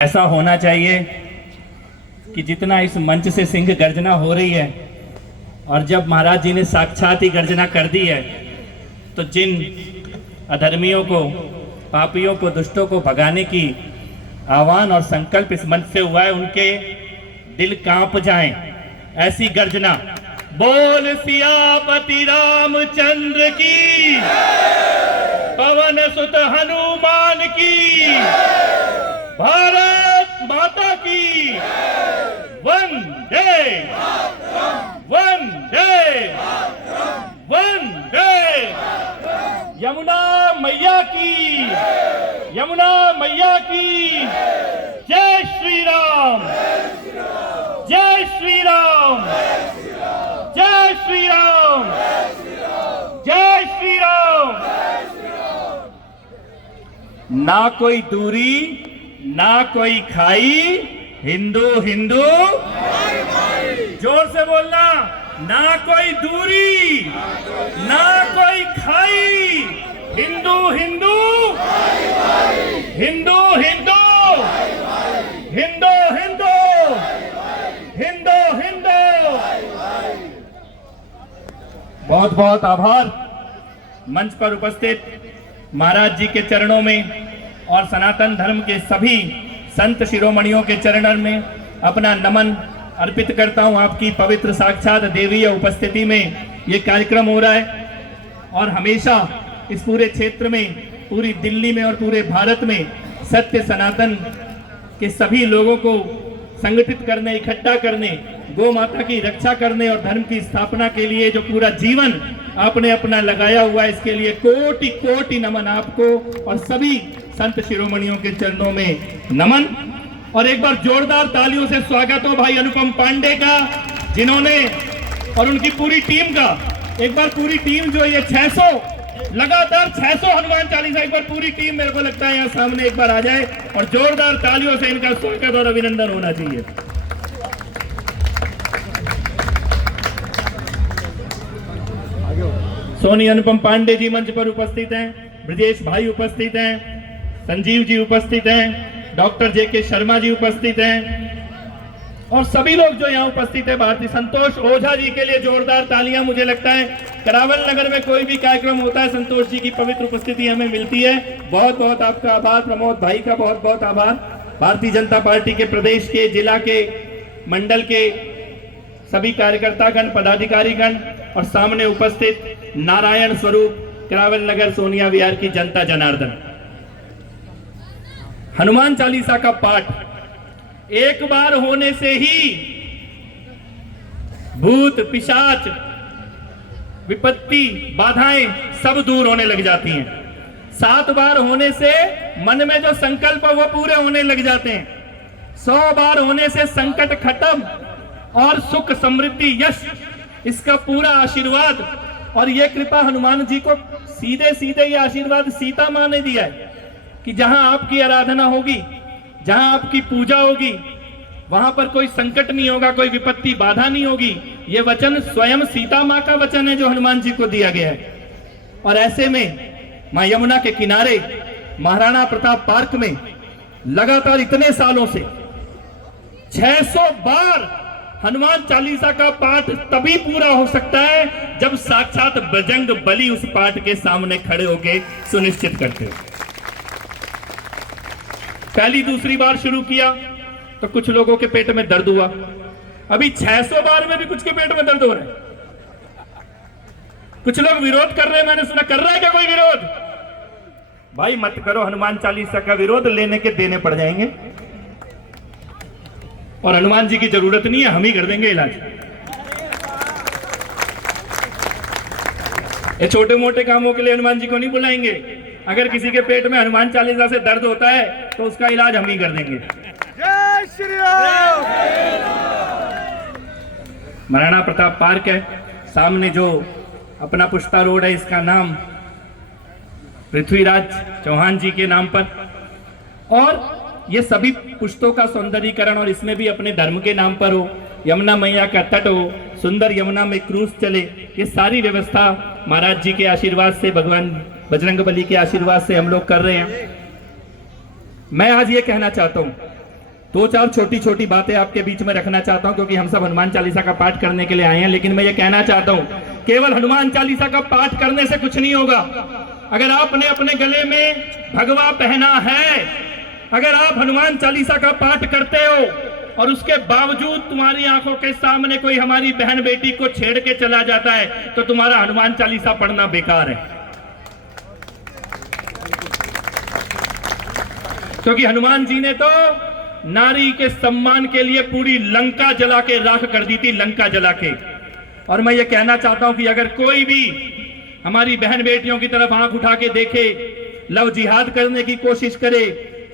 ऐसा होना चाहिए कि जितना इस मंच से सिंह गर्जना हो रही है और जब महाराज जी ने साक्षात ही गर्जना कर दी है तो जिन अधर्मियों को, पापियों को, दुष्टों को भगाने की आह्वान और संकल्प इस मंच से हुआ है, उनके दिल कांप जाएं। ऐसी गर्जना। बोल सियापति रामचंद्र की, पवन सुत हनुमान की, भारत माता की, वंदे वंदे वंदे। यमुना मैया की, यमुना मैया की जय श्री राम, जय श्री राम, जय श्री राम, जय श्री राम। ना कोई दूरी ना कोई खाई, हिंदू हिंदू, जोर से बोलना, ना कोई दूरी ना कोई खाई, हिंदू हिंदू, हिंदू हिंदू, हिंदू हिंदू, हिंदू हिंदू। बहुत बहुत आभार मंच पर उपस्थित महाराज जी के चरणों में और सनातन धर्म के सभी संत शिरोमणियों के चरणों में अपना नमन अर्पित करता हूं। आपकी पवित्र साक्षात देवीय उपस्थिति में ये कार्यक्रम हो रहा है और हमेशा इस पूरे क्षेत्र में, पूरी दिल्ली में और पूरे भारत में सत्य सनातन के सभी लोगों को संगठित करने, इकट्ठा करने, गौ माता की रक्षा करने और धर्म की स्थापना के लिए जो पूरा जीवन आपने अपना लगाया हुआ है, इसके लिए कोटि कोटि नमन आपको और सभी संत शिरोमणियों के चरणों में नमन। और एक बार जोरदार तालियों से स्वागत हो भाई अनुपम पांडे का, जिन्होंने और उनकी पूरी टीम का, एक बार पूरी टीम जो ये 600 लगातार 600 हनुमान चालीसा, एक बार पूरी टीम मेरे को लगता है यहाँ सामने एक बार आ जाए और जोरदार तालियों से इनका स्वागत और अभिनंदन होना चाहिए। सोनी अनुपम पांडे जी मंच पर उपस्थित हैं, ब्रजेश भाई उपस्थित हैं, संजीव जी उपस्थित हैं, डॉक्टर जेके शर्मा जी उपस्थित हैं और सभी लोग जो यहाँ उपस्थित है। भारतीय संतोष ओझा जी के लिए जोरदार तालियां। मुझे लगता है करावल नगर में कोई भी कार्यक्रम होता है, संतोष जी की पवित्र उपस्थिति हमें मिलती है। बहुत बहुत आपका आभार। प्रमोद भाई का बहुत बहुत आभार। भारतीय जनता पार्टी के प्रदेश के, जिला के, मंडल के सभी कार्यकर्तागण, पदाधिकारीगण और सामने उपस्थित नारायण स्वरूप करावल नगर सोनिया विहार की जनता जनार्दन। हनुमान चालीसा का पाठ एक बार होने से ही भूत, पिशाच, विपत्ति, बाधाएं सब दूर होने लग जाती हैं। 7 बार होने से मन में जो संकल्प वो पूरे होने लग जाते हैं। 100 बार होने से संकट खत्म और सुख, समृद्धि, यश, इसका पूरा आशीर्वाद और ये कृपा हनुमान जी को सीधे सीधे ये आशीर्वाद सीता माँ ने दिया है कि जहां आपकी आराधना होगी, जहां आपकी पूजा होगी, वहां पर कोई संकट नहीं होगा, कोई विपत्ति, बाधा नहीं होगी। ये वचन स्वयं सीता माँ का वचन है जो हनुमान जी को दिया गया है। और ऐसे में मां यमुना के किनारे महाराणा प्रताप पार्क में लगातार इतने सालों से 600 बार हनुमान चालीसा का पाठ तभी पूरा हो सकता है जब साक्षात बजरंग बली उस पाठ के सामने खड़े होकर सुनिश्चित करते हो। पहली दूसरी बार शुरू किया तो कुछ लोगों के पेट में दर्द हुआ, अभी 600 बार में भी कुछ के पेट में दर्द हो रहा है। कुछ लोग विरोध कर रहे हैं, मैंने सुना। कर रहा है क्या कोई विरोध? भाई मत करो हनुमान चालीसा का विरोध, लेने के देने पड़ जाएंगे और हनुमान जी की जरूरत नहीं है, हम ही कर देंगे इलाज। ये छोटे मोटे कामों के लिए हनुमान जी को नहीं बुलाएंगे। अगर किसी के पेट में हनुमान चालीसा से दर्द होता है तो उसका इलाज हम ही कर देंगे। जय श्री राम। महाराणा प्रताप पार्क है सामने, जो अपना पुश्ता रोड है, इसका नाम पृथ्वीराज चौहान जी के नाम पर। और ये सभी पुश्तों का सौंदर्यीकरण और इसमें भी अपने धर्म के नाम पर हो, यमुना मैया का तट हो, सुंदर यमुना में क्रूज चले, ये सारी व्यवस्था महाराज जी के आशीर्वाद से, भगवान बजरंग बली के आशीर्वाद से हम लोग कर रहे हैं। मैं आज ये कहना चाहता हूं दो चार छोटी छोटी बातें आपके बीच में रखना चाहता हूं, क्योंकि हम सब हनुमान चालीसा का पाठ करने के लिए आए हैं। लेकिन मैं ये कहना चाहता हूं, केवल हनुमान चालीसा का पाठ करने से कुछ नहीं होगा। अगर आपने अपने गले में भगवा पहना है, अगर आप हनुमान चालीसा का पाठ करते हो और उसके बावजूद तुम्हारी आंखों के सामने कोई हमारी बहन बेटी को छेड़ के चला जाता है, तो तुम्हारा हनुमान चालीसा पढ़ना बेकार है। क्योंकि हनुमान जी ने तो नारी के सम्मान के लिए पूरी लंका जला के राख कर दी थी, लंका जला के। और मैं ये कहना चाहता हूं कि अगर कोई भी हमारी बहन बेटियों की तरफ आंख उठा के देखे, लव जिहाद करने की कोशिश करे,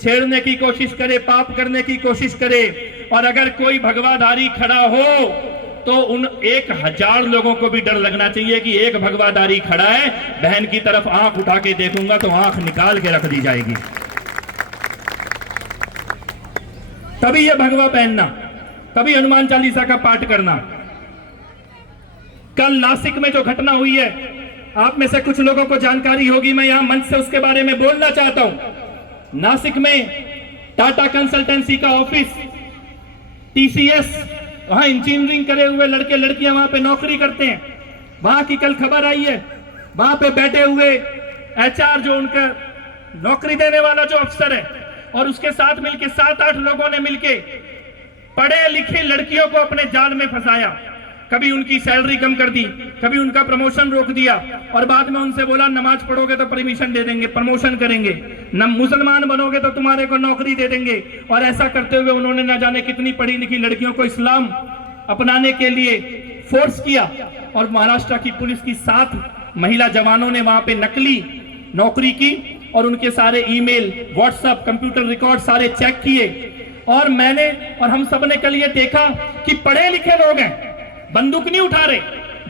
छेड़ने की कोशिश करे, पाप करने की कोशिश करे, और अगर कोई भगवाधारी खड़ा हो तो उन 1000 लोगों को भी डर लगना चाहिए कि एक भगवाधारी खड़ा है, बहन की तरफ आंख उठा के देखूंगा तो आंख निकाल के रख दी जाएगी। तभी ये भगवा पहनना, तभी हनुमान चालीसा का पाठ करना। कल नासिक में जो घटना हुई है, आप में से कुछ लोगों को जानकारी होगी, मैं यहां मंच से उसके बारे में बोलना चाहता हूं। नासिक में टाटा कंसल्टेंसी का ऑफिस, टीसीएस, वहां इंजीनियरिंग करे हुए लड़के लड़कियां वहां पे नौकरी करते हैं। वहां की कल खबर आई है, वहां पे बैठे हुए एचआर, जो उनका नौकरी देने वाला जो अफसर है, और उसके साथ मिलके 7-8 लोगों ने मिलके पढ़े लिखे लड़कियों को अपने जाल में फंसाया। कभी उनकी सैलरी कम कर दी, कभी उनका प्रमोशन रोक दिया, और बाद में उनसे बोला नमाज पढ़ोगे तो परमिशन दे देंगे, प्रमोशन करेंगे, न मुसलमान बनोगे तो तुम्हारे को नौकरी दे देंगे। और ऐसा करते हुए उन्होंने न जाने कितनी पढ़ी लिखी लड़कियों को इस्लाम अपनाने के लिए फोर्स किया। और महाराष्ट्र की पुलिस की 7 महिला जवानों ने वहां पे नकली नौकरी की और उनके सारे ईमेल, व्हाट्सएप, कंप्यूटर रिकॉर्ड सारे चेक किए। और मैंने और हम सब ने कल ये देखा कि पढ़े लिखे लोग हैं, बंदूक नहीं उठा रहे,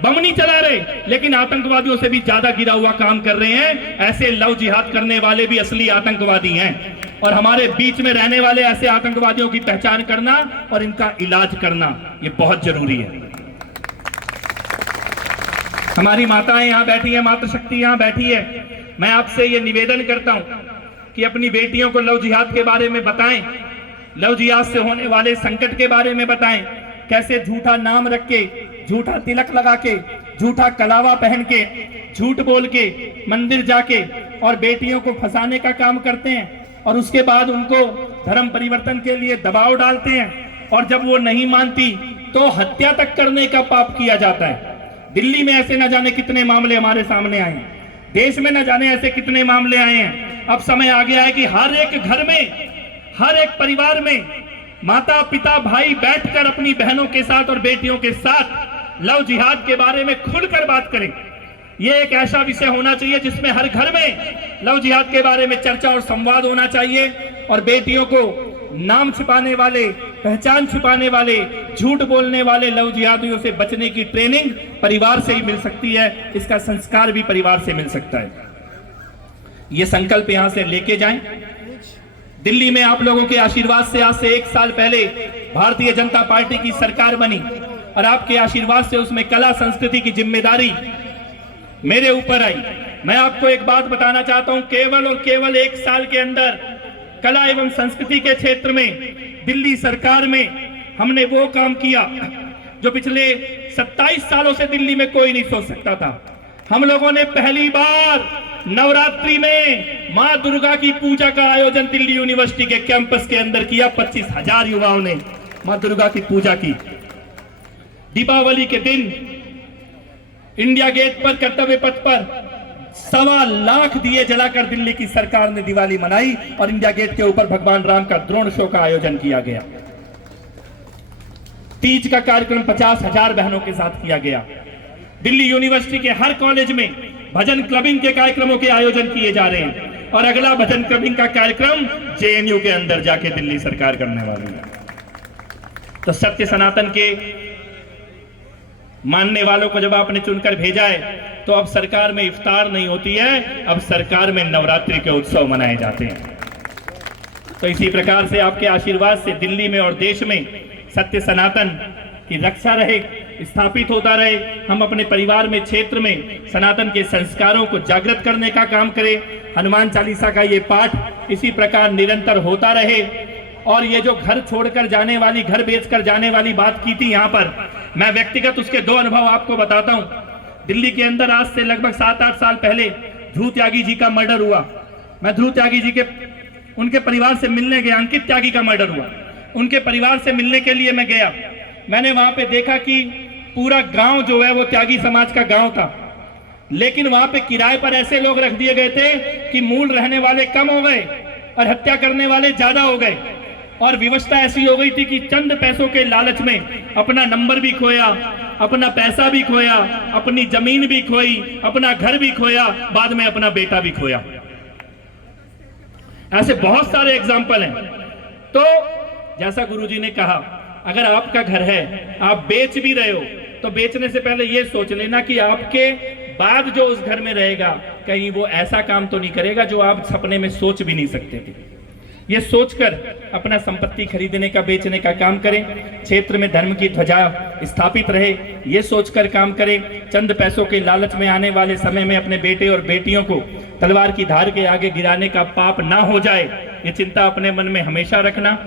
बम नहीं चला रहे, लेकिन आतंकवादियों से भी ज्यादा गिरा हुआ काम कर रहे हैं। ऐसे लव जिहाद करने वाले भी असली आतंकवादी हैं, और हमारे बीच में रहने वाले ऐसे आतंकवादियों की पहचान करना और इनका इलाज करना ये बहुत जरूरी है। हमारी माताएं यहां बैठी हैं, मातृशक्ति यहां बैठी है। मैं आपसे ये निवेदन करता हूं कि अपनी बेटियों को लव जिहाद के बारे में बताएं, लव जिहाद से होने वाले संकट के बारे में बताएं। कैसे झूठा नाम रख के, झूठा तिलक लगा के, झूठा कलावा पहन के, झूठ बोल के मंदिर जाके और बेटियों को फंसाने का काम करते हैं, और उसके बाद उनको धर्म परिवर्तन के लिए दबाव डालते हैं, और जब वो नहीं मानती तो हत्या तक करने का पाप किया जाता है। दिल्ली में ऐसे न जाने कितने मामले हमारे सामने आए हैं, देश में न जाने ऐसे कितने मामले आए हैं। अब समय आ गया है कि हर एक घर में, हर एक परिवार में माता पिता भाई बैठकर अपनी बहनों के साथ और बेटियों के साथ लव जिहाद के बारे में खुलकर बात करें। यह एक ऐसा विषय होना चाहिए जिसमें हर घर में लव जिहाद के बारे में चर्चा और संवाद होना चाहिए, और बेटियों को नाम छिपाने वाले, पहचान छिपाने वाले, झूठ बोलने वाले लव जिहादियों से बचने की ट्रेनिंग परिवार से ही मिल सकती है, इसका संस्कार भी परिवार से मिल सकता है। यह संकल्प यहां से लेके जाएं। दिल्ली में आप लोगों के आशीर्वाद से आज से 1 साल पहले भारतीय जनता पार्टी की सरकार बनी, और आपके आशीर्वाद से उसमें कला संस्कृति की जिम्मेदारी मेरे ऊपर आई। मैं आपको एक बात बताना चाहता हूं, केवल और केवल 1 साल के अंदर कला एवं संस्कृति के क्षेत्र में दिल्ली सरकार में हमने वो काम किया जो पिछले 27 सालों से दिल्ली में कोई नहीं सोच सकता था। हम लोगों ने पहली बार नवरात्रि में मां दुर्गा की पूजा का आयोजन दिल्ली यूनिवर्सिटी के कैंपस के अंदर किया। 25,000 युवाओं ने मां दुर्गा की पूजा की। दीपावली के दिन इंडिया गेट पर, कर्तव्य पथ पर 1.25 लाख दिए जलाकर दिल्ली की सरकार ने दिवाली मनाई, और इंडिया गेट के ऊपर भगवान राम का द्रोण शो का आयोजन किया गया। तीज का कार्यक्रम 50,000 बहनों के साथ किया गया। दिल्ली यूनिवर्सिटी के हर कॉलेज में भजन क्लबिंग के कार्यक्रमों के आयोजन किए जा रहे हैं, और अगला भजन क्लबिंग का कार्यक्रम जेएनयू के अंदर जाके दिल्ली सरकार करने वाली है। तो सत्य सनातन के मानने वालों को जब आपने चुनकर भेजा है, तो अब सरकार में इफ्तार नहीं होती है, अब सरकार में नवरात्रि के उत्सव मनाए जाते हैं। तो इसी प्रकार से आपके आशीर्वाद से दिल्ली में और देश में सत्य सनातन की रक्षा रहे, स्थापित होता रहे। हम अपने परिवार में, क्षेत्र में सनातन के संस्कारों को जागृत करने का काम करें। हनुमान चालीसा का ये पाठ इसी प्रकार निरंतर होता रहे। और ये जो घर छोड़कर जाने वाली, घर बेचकर जाने वाली बात की थी यहाँ पर, मैं व्यक्तिगत उसके 2 अनुभव आपको बताता हूँ। दिल्ली के अंदर आज से लगभग 7-8 साल पहले ध्रुव त्यागी जी का मर्डर हुआ। मैं ध्रुव त्यागी जी के उनके परिवार से मिलने गया। अंकित त्यागी का मर्डर हुआ, उनके परिवार से मिलने के लिए मैं गया। मैंने वहां पे देखा कि पूरा गांव जो है वो त्यागी समाज का गांव था, लेकिन वहां पे किराए पर ऐसे लोग रख दिए गए थे कि मूल रहने वाले कम हो गए और हत्या करने वाले ज्यादा हो गए। और व्यवस्था ऐसी हो गई थी कि चंद पैसों के लालच में अपना नंबर भी खोया, अपना पैसा भी खोया, अपनी जमीन भी खोई, अपना घर भी खोया, बाद में अपना बेटा भी खोया। ऐसे बहुत सारे एग्जाम्पल हैं। तो जैसा गुरुजी ने कहा, अगर आपका घर है, आप बेच भी रहे हो, तो बेचने से पहले यह सोच लेना कि आपके बाद जो उस घर में रहेगा कहीं वो ऐसा काम तो नहीं करेगा जो आप सपने में सोच भी नहीं सकते थे। ये सोचकर अपना संपत्ति खरीदने का, बेचने का काम करें। क्षेत्र में धर्म की ध्वजा स्थापित रहे, ये सोचकर काम करें। चंद पैसों के लालच में आने वाले समय में अपने बेटे और बेटियों को तलवार की धार के आगे गिराने का पाप ना हो जाए, ये चिंता अपने मन में हमेशा रखना।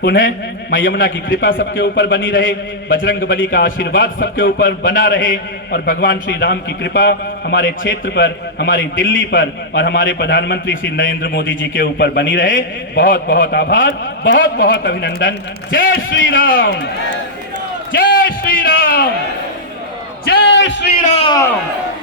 पुनः मां यमुना की कृपा सबके ऊपर बनी रहे, बजरंग बली का आशीर्वाद सबके ऊपर बना रहे और भगवान श्री राम की कृपा हमारे क्षेत्र पर, हमारी दिल्ली पर और हमारे प्रधानमंत्री श्री नरेंद्र मोदी जी के ऊपर बनी रहे। बहुत बहुत आभार, बहुत बहुत अभिनंदन। जय श्री राम, जय श्री राम, जय श्री राम।